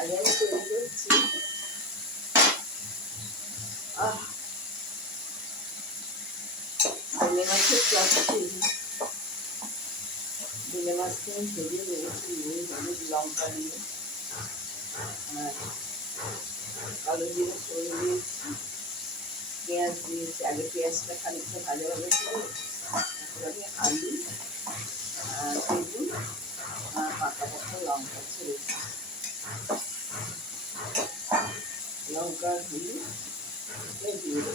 আজ আমি তৈরি করছি বেলে মাছের চচ্চড়ি। বেলে মাছকে আমি ভেজে নিয়েছি হলুদ লঙ্কা দিয়ে, আর কালো জিরে সরে দিয়েছি, পেঁয়াজ দিয়েছি। আগে পেঁয়াজটা খানিকটা ভাজা ভাজা করে তারপর আমি আলু আর বেগুন আর পাকা পাকা লঙ্কা ছেড়েছি, লঙ্কা দিয়ে দিয়ে দেবো।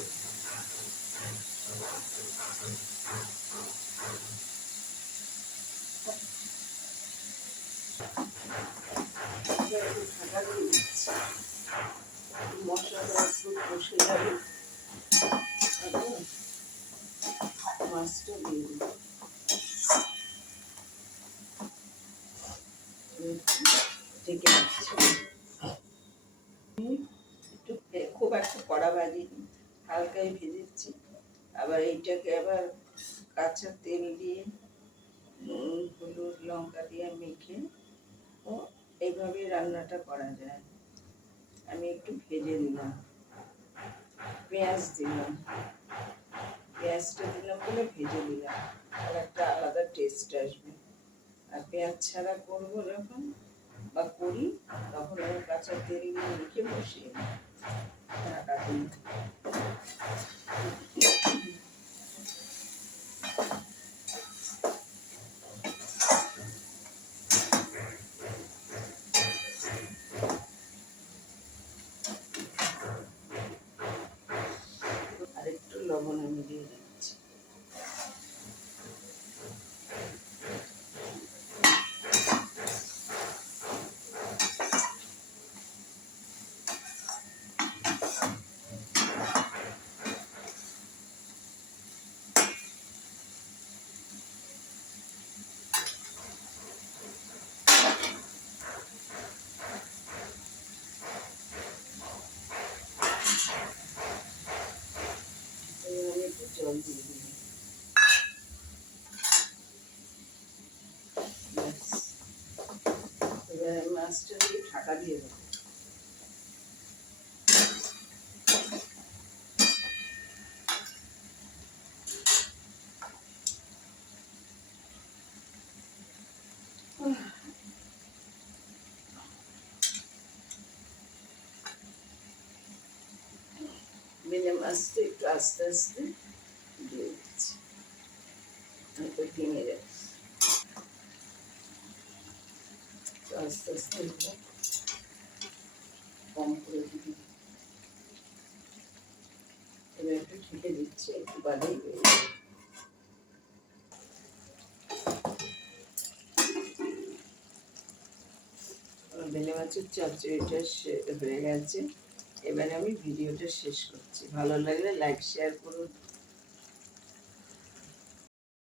ঢাকা দিয়ে দিচ্ছি, মশলাটা একটু কষে যাবে, মাছটা দিয়ে দেবো। ঢেকে দিচ্ছি, একটু খুব একটা কড়া ভাজিনি, হালকাই ভেজেছি। আবার এইটাকে আবার কাঁচা তেল দিয়ে হলুদ লঙ্কা দিয়ে মেখে ও এইভাবে রান্নাটা করা যায়। আমি একটু ভেজে দিলাম, পেঁয়াজ দিলাম, পেঁয়াজটা দিলাম বলে ভেজে দিলাম, আর একটা আলাদা টেস্ট আসবে। আর পেঁয়াজ ছাড়া করবো যখন বা করি তখন আমি কাঁচা তেল দিয়ে মেখে বসিয়ে দিই, ঢাকা দিই। আর একটু লবণ আমি দিয়ে দিচ্ছি। আমি একটু জল দিয়ে দিই, এবার মাছটা দিয়ে ঢাকা দিয়ে দেবো। বেলে মাছটা একটু আস্তে আস্তে দিয়ে দিচ্ছি, হয়তো ভেঙে যাচ্ছে। আস্তে আস্তে কম করে দিবি। এবার একটু ঢেকে দিচ্ছি, একটু বাদেই হয়ে যাবে। বেলে মাছের চচ্চড়িটা হয়ে গেছে। এবারে আমি ভিডিওটা শেষ করছি। ভালো লাগলে লাইক শেয়ার করুন।